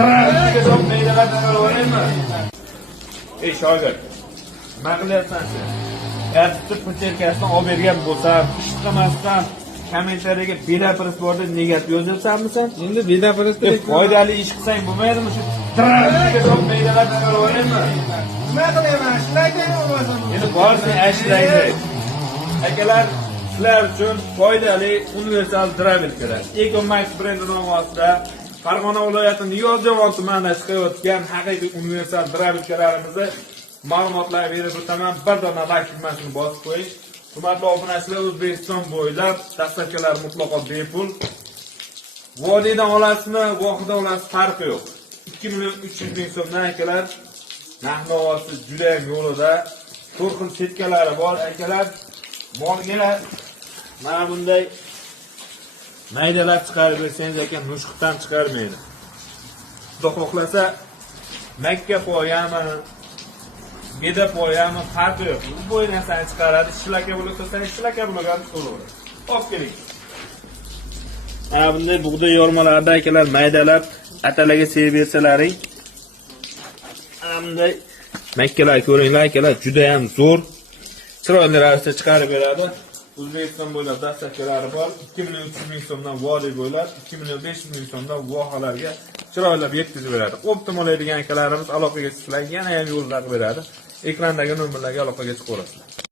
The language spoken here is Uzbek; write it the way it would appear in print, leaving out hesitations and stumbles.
Trafikka top meydalar taqalayapmi? Ey shogird, nima qilyapsan sen? Ertasi pucherkasini olib bergan bo'lsam, ish qilmasdan kommentariyaga bedapiris bor deb negativ yozyapsanmi sen? Endi bedapiris foydali ish qilsang bo'lmaydimi shu? Trafikka top meydalar taqalayapmi? nima qilaman? Ishlaydi bo'lmasam. Endi borsin ashlaydi. Akalar, sizlar uchun foydali universal drabil kerak. Ecomax brendi nomi ostida Farg'ona viloyati Niyozjovon tumanida chiqayotgan haqiqiy universal drabil keraklarimizni ma'lumotlar berib o'taman. Bir dona like tugmasini bosib qo'ying. Hurmatli obunachilar, O'zbekiston bo'ylab dastavkalar mutlaqo bepul. Vodiydan olasizmi, vohida olasiz, farqi yo'q. 2.300.000 so'mdan akalar, narx-navosi juda ham yo'lida. 4 xil setkalari bor akalar. Molga mana bunday maydalar chiqarib bersangiz ekan, nushqdan chiqarmaydi. Xudo xohlasa Makka poyami, beda poyami farqi yo'q. Bu narsani chiqaradi. Shlaka bo'lib tursangiz, shlaka bo'lgan bo'laveradi. Olib keling. Mana bunday bug'doy yormalarida akalar maydalab atalarga sevib bersalaring. Mana bunday makkalar ko'ringlar akalar, juda ham zo'r. Chiroyli ravishda chiqarib beradi. O'zbekiston bo'ylab dastavkalari bor. 2.300.000 so'mdan vodiy bo'ylab 2.500.000 so'mdan vohalarga chiroylab yetkazib beradi. Optimal deydigan akalarimiz aloqaga chiqsanglar yana ham yo'l taqib beradi. Ekrandagi nomerlarga aloqaga chiqaverasizlar.